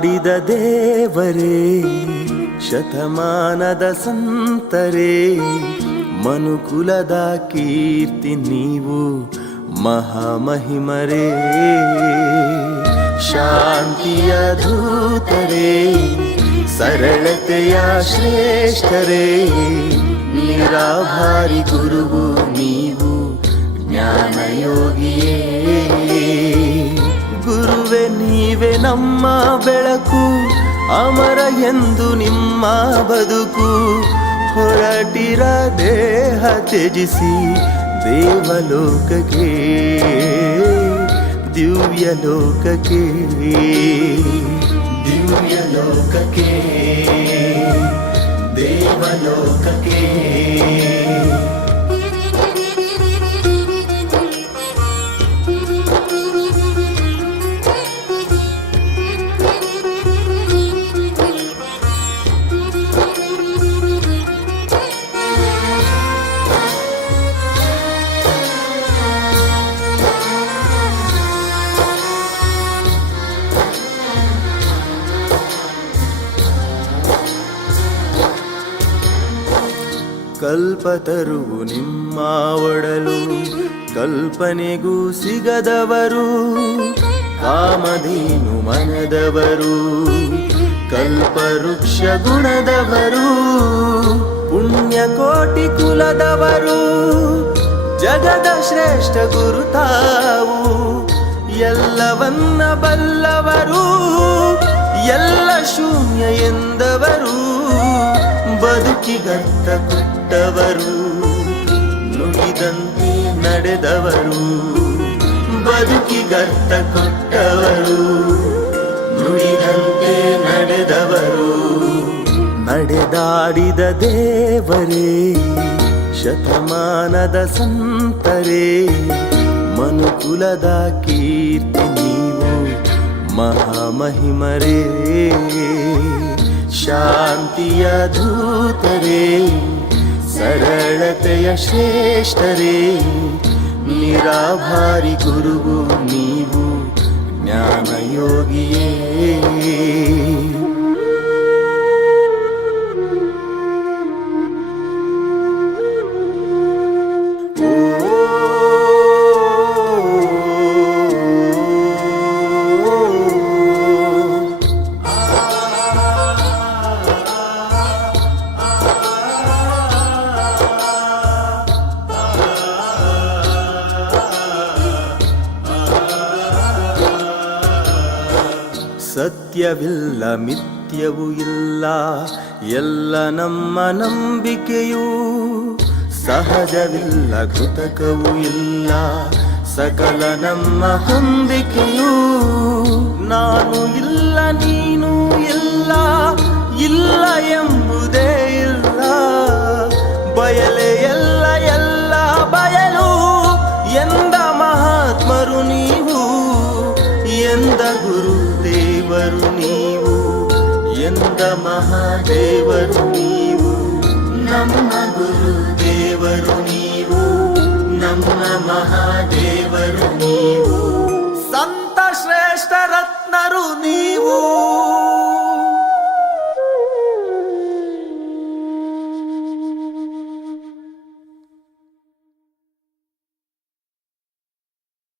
ನಡೆದಾಡಿದ ದೇವರೇ ಶತಮಾನದ ಸಂತರೇ ಮನುಕುಲದ ಕೀರ್ತಿ ನೀವು ಮಹಾಮಹಿಮರೇ ಶಾಂತಿಯ ದೂತರೇ ಸರಳತೆಯ ಶ್ರೇಷ್ಠರೇ ನಿರಾಭಾರಿ ಗುರುವು ನೀವು ಜ್ಞಾನಯೋಗಿಯೇ ಗುರುವೆ ನೀವೇ ನಮ್ಮ ಬೆಳಕು ಅಮರ ಎಂದು ನಿಮ್ಮ ಬದುಕು ಹೊರಟಿರ ದೇಹ ತ್ಯಜಿಸಿ ದೇವಲೋಕಕ್ಕೆ ದಿವ್ಯಲೋಕಕ್ಕೆ ದಿವ್ಯಲೋಕಕ್ಕೆ ದೇವಲೋಕಕ್ಕೆ ಕಲ್ಪತರುವು ನಿಮ್ಮ ಒಡಲು ಕಲ್ಪನೆಗೂ ಸಿಗದವರು ಕಾಮಧೇನು ಮನದವರು ಕಲ್ಪವೃಕ್ಷ ಗುಣದವರು ಪುಣ್ಯಕೋಟಿ ಕುಲದವರು ಜಗದ ಶ್ರೇಷ್ಠ ಗುರು ತಾವು ಎಲ್ಲವನ್ನ ಬಲ್ಲವರು ಎಲ್ಲ ಶೂನ್ಯ ಎಂದವರು ಬದುಕಿಗಂತ ಕೊಟ್ಟವರು ನುಡಿದಂತೆ ನಡೆದವರು ಬದುಕಿಗರ್ಥ ಕೊಟ್ಟವರು ನುಡಿದಂತೆ ನಡೆದವರು ನಡೆದಾಡಿದ ದೇವರೇ ಶತಮಾನದ ಸಂತರೇ ಮನುಕುಲದ ಕೀರ್ತಿ ನೀವು ಮಹಾಮಹಿಮರೇ ಶಾಂತಿಯ ದೂತರೇ ಸರಳತೆಯ ಶ್ರೇಷ್ಠರೇ ನಿರಾಭಾರಿ ಗುರುವು ನೀವು ಜ್ಞಾನಯೋಗಿಯೇ ಸತ್ಯವಿಲ್ಲ ಮಿಥ್ಯವೂ ಇಲ್ಲ ಎಲ್ಲ ನಮ್ಮ ನಂಬಿಕೆಯೂ ಸಹಜವಿಲ್ಲ ಕೃತಕವೂ ಇಲ್ಲ ಸಕಲ ನಮ್ಮ ಹೊಂದಿಕೆಯೂ ನಾನು ಇಲ್ಲ ನೀನು ಇಲ್ಲ ಇಲ್ಲ ಎಂಬುದೇ ಇಲ್ಲ ಬಯಲೆ ಎಲ್ಲ ಎಲ್ಲ ಬಯಲು ಎಂದ ಮಹಾತ್ಮರು ನೀವು ಎಂದ ಗುರು ದೇವರು ನೀವು ಎಂದ ಮಹಾದೇವರು ನೀವು ನಮ್ಮ ಗುರು ದೇವರು ನೀವು ನಮ್ಮ ಮಹಾದೇವರು ನೀವು ಸಂತ ಶ್ರೇಷ್ಠ ರತ್ನರು ನೀವು